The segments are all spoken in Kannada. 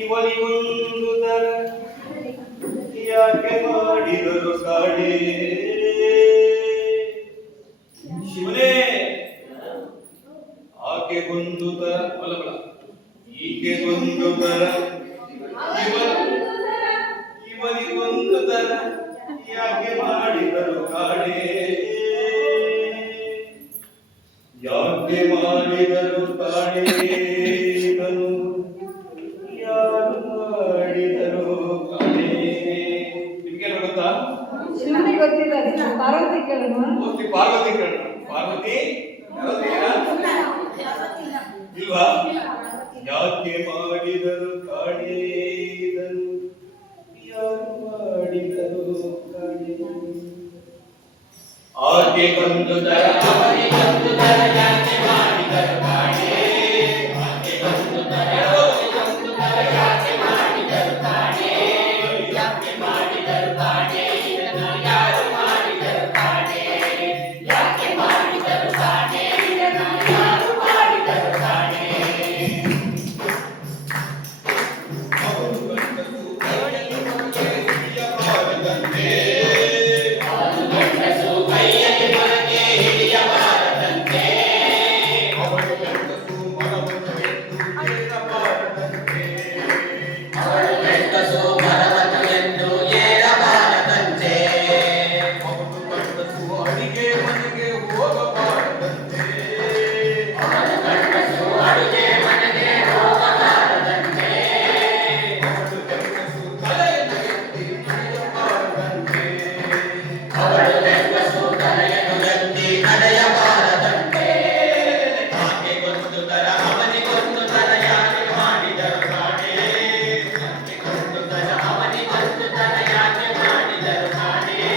ಇವನಿಗೊಂದು ತರ ಯಾಕೆ ಮಾಡಿದರು ಕಾಡೇ ಶಿವನೇ ಆಕೆಗೊಂದು ತರ ಬಲಬಲ ಈಕೆಗೊಂದು ತರ ಇವನಿಗೊಂದು ತರ ಯಾಕೆ ಮಾಡಿದರು ಕಾಡೇ ಯಾಕೆ ಮಾಡಿದರು ಕಾಡೇ ಇದನ್ನು ಯಾರು ಮಾಡಿದರು ಕಾಡೇ ನಿಮ್ಗೆ ಗೊತ್ತಾ ಶಿವನಿಗೆ ಗೊತ್ತಿಲ್ಲ ಪಾರ್ವತಿ ಕೇಳೋಣ ಪಾರ್ವತಿ ಕೇಳೋಣ ಪಾರ್ವತಿ ಇಲ್ವಾ ಯಾಕೆ ಮಾಡಿದರು ಕಾಡೇ ಇದನ್ನು ಯಾರು ಮಾಡಿದರು ಕಾಡೇ ಆಕೆ ಬಂದು ತರ ಅವನಿಗೊಂದು ತರ ಯಾಕೆ ಮಾಡಿದರು ಕಾಡೇ ಆಕೆ ಬಂದು ತರ ಅವನಿಗೊಂದು ತರ ಯಾಕೆ ಮಾಡಿದರು ಕಾಡೇ ಯಾಕೆ ಮಾಡಿದರು ಕಾಡೇ ಇದನ್ನು ಯಾರು ಮಾಡಿದರು ಕಾಡೇ ಯಾಕೆ ಮಾಡಿದರು ಕಾಡೇ ಇದನ್ನು ಯಾರು ಮಾಡಿದರು ಕಾಡೇ ಅವನು ಗಂಡಸು ಕೈಯಲ್ಲಿ ಹೊರಗೆ ಹಿಡಿಯಬಾರದಂತೆ ಅವನು ಗಂಡಸು ಕೈಯಲ್ಲಿ ಹೊರಗೆ ಹಿಡಿಯಬಾರದಂತೆ ಅವಳು ಗಂಡಸು ಮರವನ್ನು ಎಂದು ಏರಬಾರದಂತೆ ಅವಳು ಗಂಡಸು ಮರವನ್ನು ಎಂದು ಏರಬಾರದಂತೆ ಅವನು ಗಂಡಸು ಅಡಿಗೆ ಮನೆಗೆ ಹೋಗಬಾರದಂತೆ ಅವನು ಗಂಡಸು ಅಡಿಗೆ ಮನೆಗೆ ಹೋಗಬಾರದಂತೆ ಅವಳು ಗಂಡಸು ತಲೆಯನ್ನು ಎತ್ತಿ ನಡೆಯಬಾರದಂತೆ ಅವಳು ಗಂಡಸು ತಲೆಯನ್ನು ಎತ್ತಿ ನಡೆಯಬಾರದಂತೆ ಆಕೆಗೊಂದು ತರ ಅವನಿಗೊಂದು ತರ ಯಾಕೆ ಮಾಡಿದರು ಕಾಡೇ ಆಕೆಗೊಂದು ತರ ಅವನಿಗೊಂದು ತರ ಯಾಕೆ ಮಾಡಿದರು ಕಾಡೇ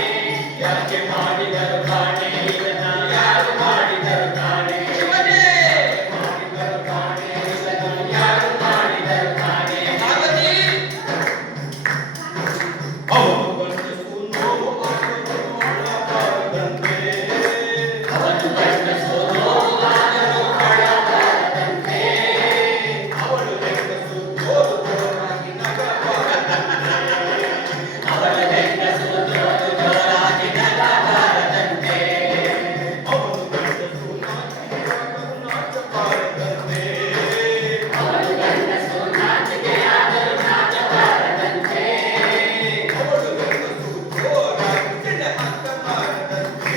ಯಾಕೆ ಮಾಡಿದರು ಕಾಡೇ ಇದನ್ನು ಯಾರು ಮಾಡಿದರು ಕಾಡೇ ಶಿವನೇ ಮಾಡಿದರು ಕಾಡೇ ಇದನ್ನು ಯಾರು ಮಾಡಿದರು ಕಾಡೇ ಪಾರ್ವತಿ ಅವನು ಗಂಡಸು ನೋವು ಆದರೂ ಅಳಬಾರದಂತೆ ಅವನು ಗಂಡಸು ನೋವು ಆದರೂ ಅಳಬಾರದಂತೆ ಅವಳು ಗಂಡಸು ಜೋರು ಜೋರಾಗಿ ನಗಬಾರದಂತೆ ಅವಳ ಗಂಡಸು ಜೋರು ಜೋರಾಗಿ ನಗಬಾರದಂತೆ ಅವನು ಗಂಡಸು ನಾಚಿಕೆಯಾದರೂ ನಾಚಬಾರದಂತೆ ಅವಳು ಗಂಡಸು ಜೋರಾಗಿ ಸಿಡೆ ಹಾಕಬಾರದಂತೆ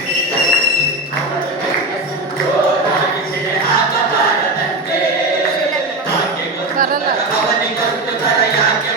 ಅವಳು ಗಂಡಸು ಜೋರಾಗಿ ಸಿಡೆ ಹಾಕಬಾರದಂತೆ ಆಕೆಗೊಂದು ತರ ಅವನಿಗೊಂದು ತರ ಯಾಕೆ